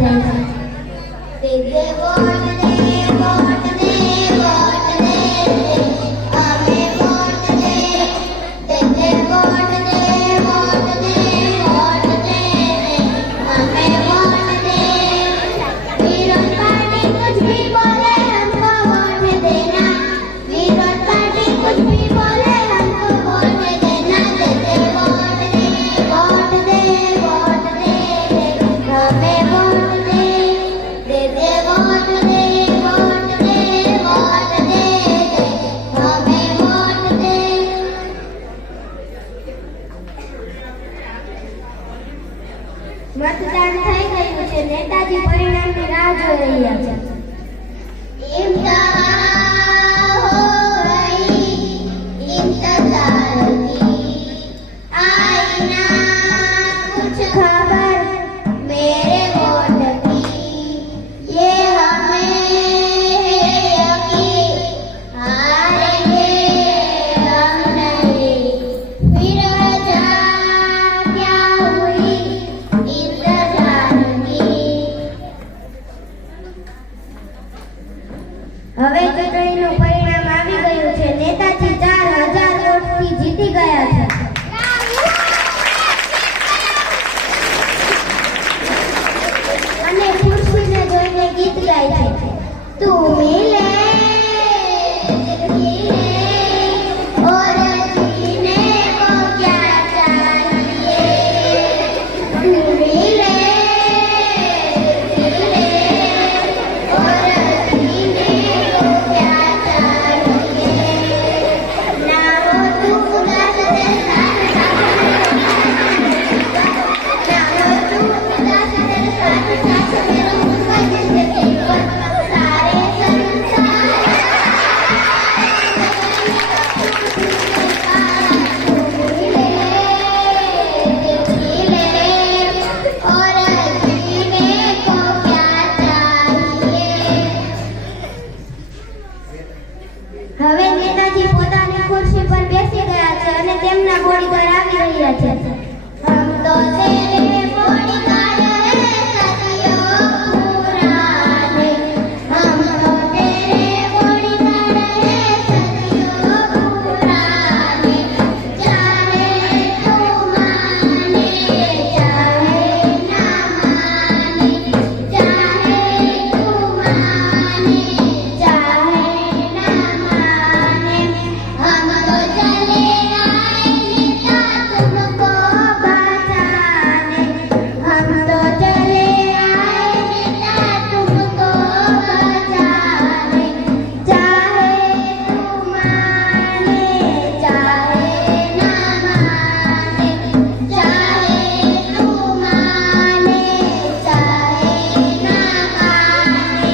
માંગવા જાય છે દે વોટ દે વોટ દે વોટ દે અમે વોટ દે વોટ દે વોટ દે વોટ દे અમે વોટ દे विरोध पार्टी कुछ भी बोले हमको वोट देना विरोध पार्टी कुछ भी बोले हमको वोट देना दे वोट दे वोट दे वोट दे हमें वोट दे वोट दे वोट दे वोट दे हमें वोट दे मतदान થઈ ગયું છે નેતાજી પરિણામની રાહ જોઈ રહ્યા છે इंतजार हो रही इंतजार की आई ना कुछ खबर मेरे वोट की ये हमें यकीन हारेंगे हम नहीं फिर वजह क्या हुई इंतजार की હવે ચૂંટણીનું પરિણામ આવી ગયું છે નેતાજી 4000 વોટથી જીતી ગયા છે અને ખુરશીને જોઈને ગીત ગાય છે તું મિલે और जीने को क्या चाहिए तू मिले और जीने को क्या चाहिए ना हो तू उदास तेरे साथ साथ ना हो तू उदास तेरे साथ साथ मेरे मुझको जिंदगी पर सारे संसार और जीने को क्या चाहिए હવે નેતાજી પોતાની ખુરશી પર બેસી ગયા છે અને તેમના બોડીગાર્ડ આવી રહ્યા છે હમ તો તેરે બોડીગાર્ડ હે સદીઓ પુરાને હમ તો તેરે બોડીગાર્ડ હે સદીઓ પુરાને ચાહે તું માને ચાહે ના માને ચાહે તું माने चाहे ना माने हम तो चले आए नेता तुमको बचाने हम तो चले आए नेता तुमको बचाने चाहे तू माने चाहे ना माने चाहे तू माने चाहे ना माने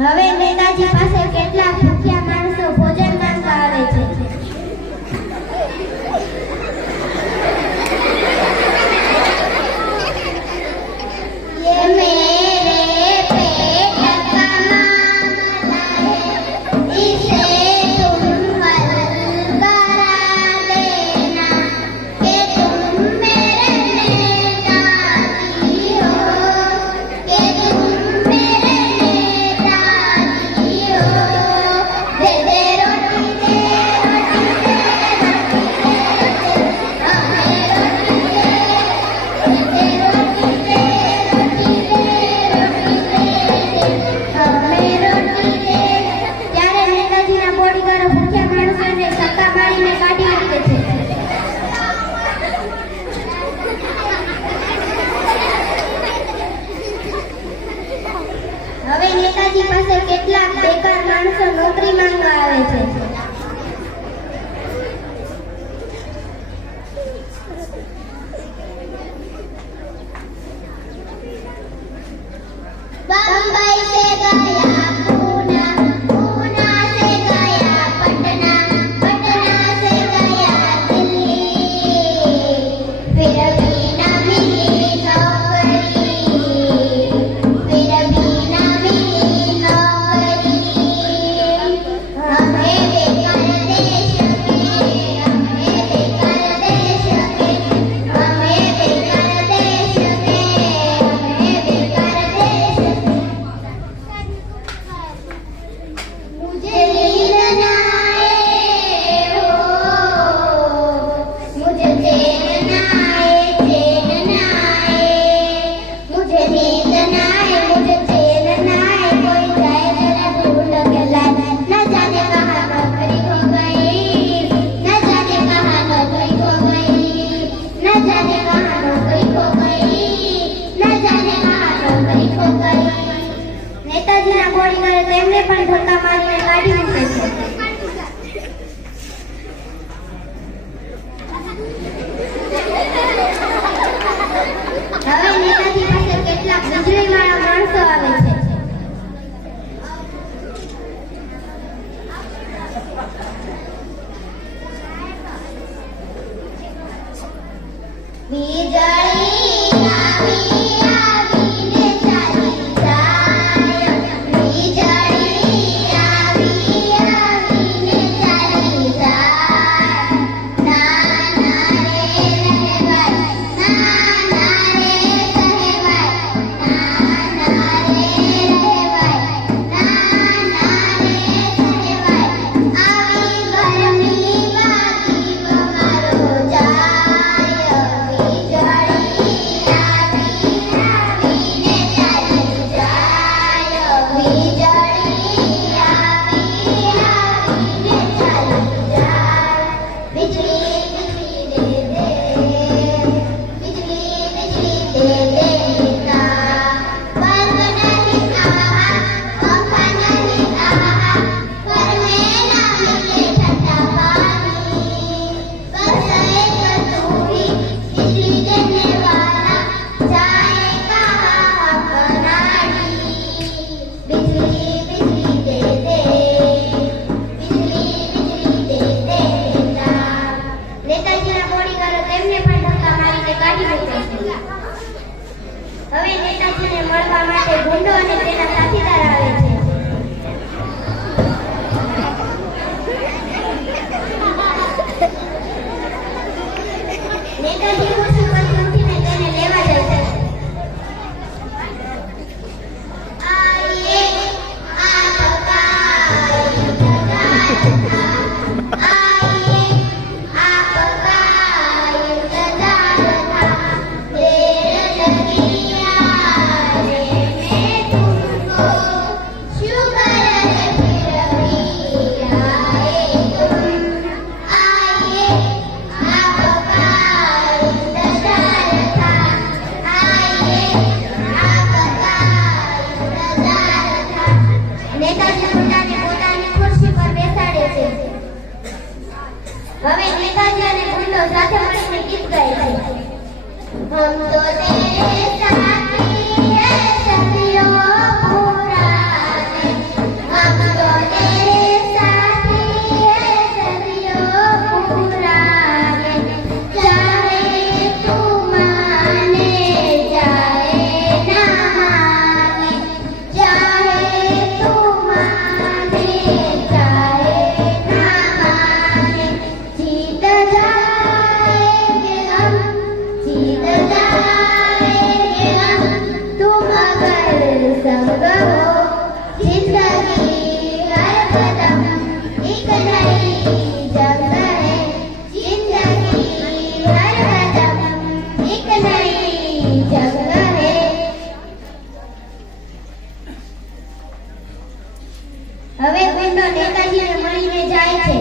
હવે નેતાજી પાસે કેટલાક ભૂખ્યા માણસો ભોજન માંગવા આવે છે ये मेरे पेट का मामला है इसे तुम हल करा देना कि तुम मेरे नेताजी हो कि तुम मेरे नेताजी हो दे दे रोटी दे रोटी दे हमें रोटी दे रोटी दे रोटी दे हमें रोटी दे ત્યારે નેતાજીના બોડીગાર્ડો ભૂખ્યા માણસોને ધક્કા મારીને કાઢી મૂકે છે હવે નેતાજી પાસે કેટલાક બેકાર માણસો નોકરી માંગવા આવે છે बम्बई से गया पूना पूना से गया पटना पटना से गया दिल्ली फिर भी न मिली नौकरी फिर भी न मिली नौकरी हमें નેતાજીના બોડીગાર્ડે તેમને પણ ધક્કા મારીને કાઢી મૂકે છે. હવે નેતાજી પાસે કેટલાક વીજળીવાળા માણસો આવે છે. વીજળી આવી આવીને ચાલી જાય, વીજળી આવી આવીને ચાલી જાય. નાના રે રહેવાય, નાના રે કહેવાય, નાના રે રહેવાય, નાના રે કહેવાય. આવી ગરમી બાકી બમારો જાય, વીજળી આવી આવીને ચાલી જાય, વીજળી આવી આવીને ચાલી જાય. વીજળી વીજળી દે દે, વીજળી વીજળી દે દે નેતા. બલ્બ નહીં આહા, પંખા નહીં આહા, ઘર में ना मिले ठंडा पानी. बस एक तू ही बिजली देने वाला, जाए कहाँ अपनाड़ी. बिजली बिजली दे दे, बिजली बिजली दे दे નેતા. નેતાજીના બોડીગાર્ડો તેમને પણ ધક્કા મારીને કાઢી મૂકે છે. હવે નેતાજીને મળવા માટે ગુંડો અને તેના સાથીદાર આવે છે. નેતાજી ખુરશી પરથી ઉઠીને તેને લેવા જાય છે. આઈએ આપકા ઇંતજાર था, आइए आपका इंतजार था, देर लगी आने में तुमको, शुक्र है फिर भी आए तुम. आइए आपका इंतजार था, आइए आपका इंतजार था. નેતાજી પોતાને પોતાની ખુરશી પર બેસાડે છે. હવે નેતાજી અને ગુંડો સાથે મળીને ગીત ગાય છે. હમ તો તેરે સાથી હૈ સદીઓ પુરાને, હમ તો તેરે સાથી હૈ સદીઓ પુરાને, ચાહે તું માને ચાહે ના માને, चाहे तू माने चाहे ना माने, जीत जाएंगे हम, जीत जाएंगे हम, तुम अगर संग हो. जिंदगी हर कदम एक नई जंग है, जिंदगी हर कदम एक नई जंग है. હવે ગુંડો નેતાજીને મળીને જાય છે.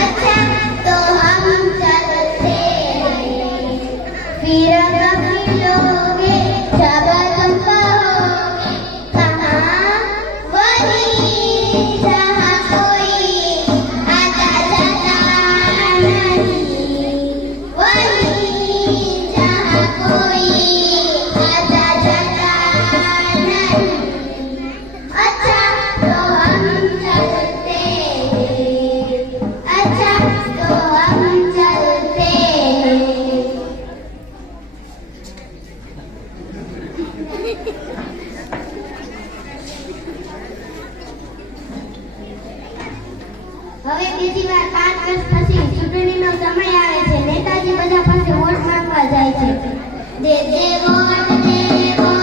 अच्छा तो हम चलते हैं, फिर कभी लोगे जब तुम कहोगे कहाँ, वहीं जहाँ कोई आता जाता नहीं, वहीं जहाँ कोई आता जाता नहीं. अच्छा तो हम चलते हैं, अच्छा तो हम चलते हैं. હવે બીજી વાર 5 વર્ષ પછી ચૂંટણીનો સમય આવે છે. નેતાજી બધા પાસે વોટ માંગવા જાય છે. દે દે વોટ, દે વોટ.